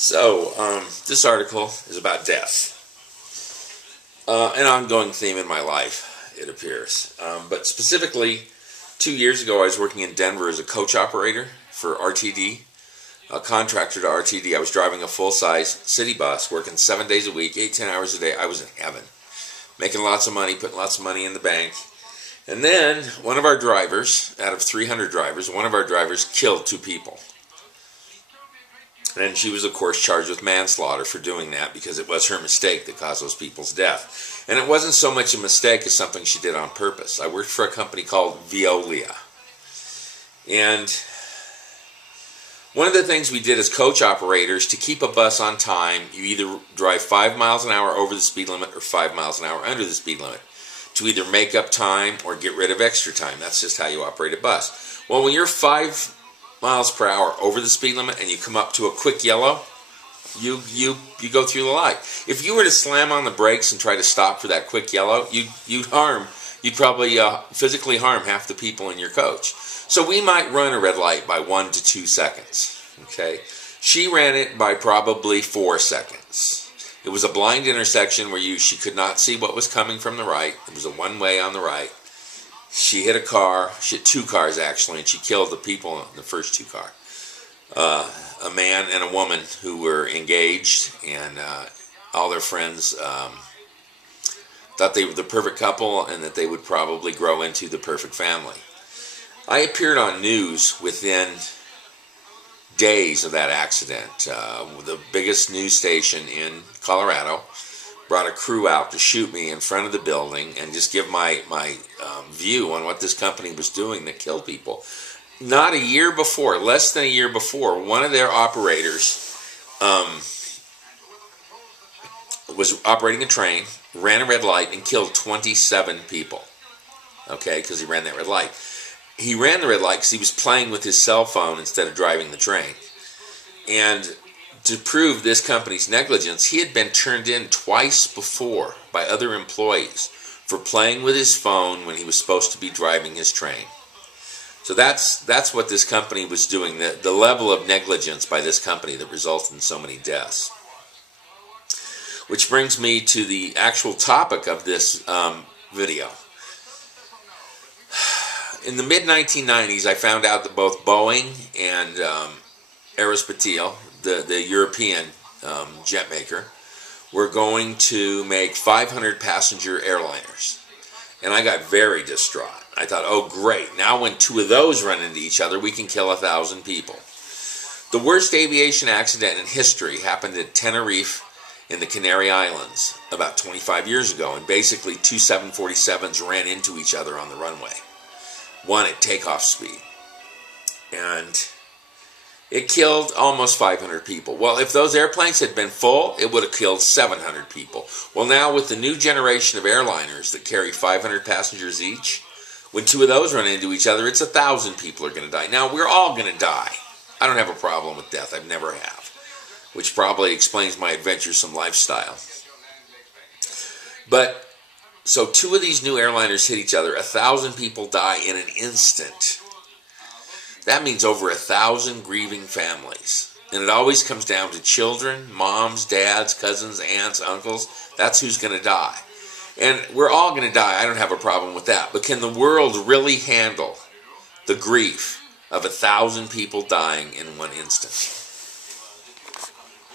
This article is about death. An ongoing theme in my life, it appears. But specifically, 2 years ago, I was working in Denver as a coach operator for RTD, a contractor to RTD. I was driving a full-size city bus, working 7 days a week, 8, 10 hours a day. I was in heaven, making lots of money, putting lots of money in the bank. And then one of our drivers, out of 300 drivers, one of our drivers killed 2 people. And she was, of course, charged with manslaughter for doing that because it was her mistake that caused those people's death. And it wasn't so much a mistake as something she did on purpose. I worked for a company called Veolia. And one of the things we did as coach operators, to keep a bus on time, you either drive 5 miles an hour over the speed limit or 5 miles an hour under the speed limit, to either make up time or get rid of extra time. That's just how you operate a bus. Well, when you're 5 miles per hour over the speed limit and you come up to a quick yellow, you go through the light. If you were to slam on the brakes and try to stop for that quick yellow, you'd probably physically harm half the people in your coach. So we might run a red light by 1 to 2 seconds. Okay, she ran it by probably 4 seconds. It was a blind intersection where she could not see what was coming from the right. It was a one-way on the right. She hit a car. She hit 2 cars, actually, and she killed the people in the first 2 cars. A man and a woman who were engaged, and all their friends thought they were the perfect couple and that they would probably grow into the perfect family. I appeared on news within days of that accident. The biggest news station in Colorado brought a crew out to shoot me in front of the building and just give my view on what this company was doing that killed people. Not a year before, less than a year before, one of their operators was operating a train, ran a red light, and killed 27 people. Okay, because he ran that red light. He ran the red light because he was playing with his cell phone instead of driving the train. And to prove this company's negligence, he had been turned in twice before by other employees for playing with his phone when he was supposed to be driving his train. So that's what this company was doing, the level of negligence by this company that resulted in so many deaths. Which brings me to the actual topic of this video. In the mid-1990s, I found out that both Boeing and Aerospatil, the European jet maker, were going to make 500-passenger airliners. And I got very distraught. I thought, oh great, now when 2 of those run into each other, we can kill 1,000 people. The worst aviation accident in history happened at Tenerife in the Canary Islands about 25 years ago, and basically 2 747s ran into each other on the runway. One at takeoff speed. And it killed almost 500 people. Well, if those airplanes had been full, it would have killed 700 people. Well, now with the new generation of airliners that carry 500 passengers each, when 2 of those run into each other, it's 1,000 people are going to die. Now, we're all going to die. I don't have a problem with death. I've never have. Which probably explains my adventuresome lifestyle. But so 2 of these new airliners hit each other. 1,000 people die in an instant. That means over 1,000 grieving families. And it always comes down to children, moms, dads, cousins, aunts, uncles. That's who's going to die. And we're all going to die. I don't have a problem with that. But can the world really handle the grief of 1,000 people dying in one instant?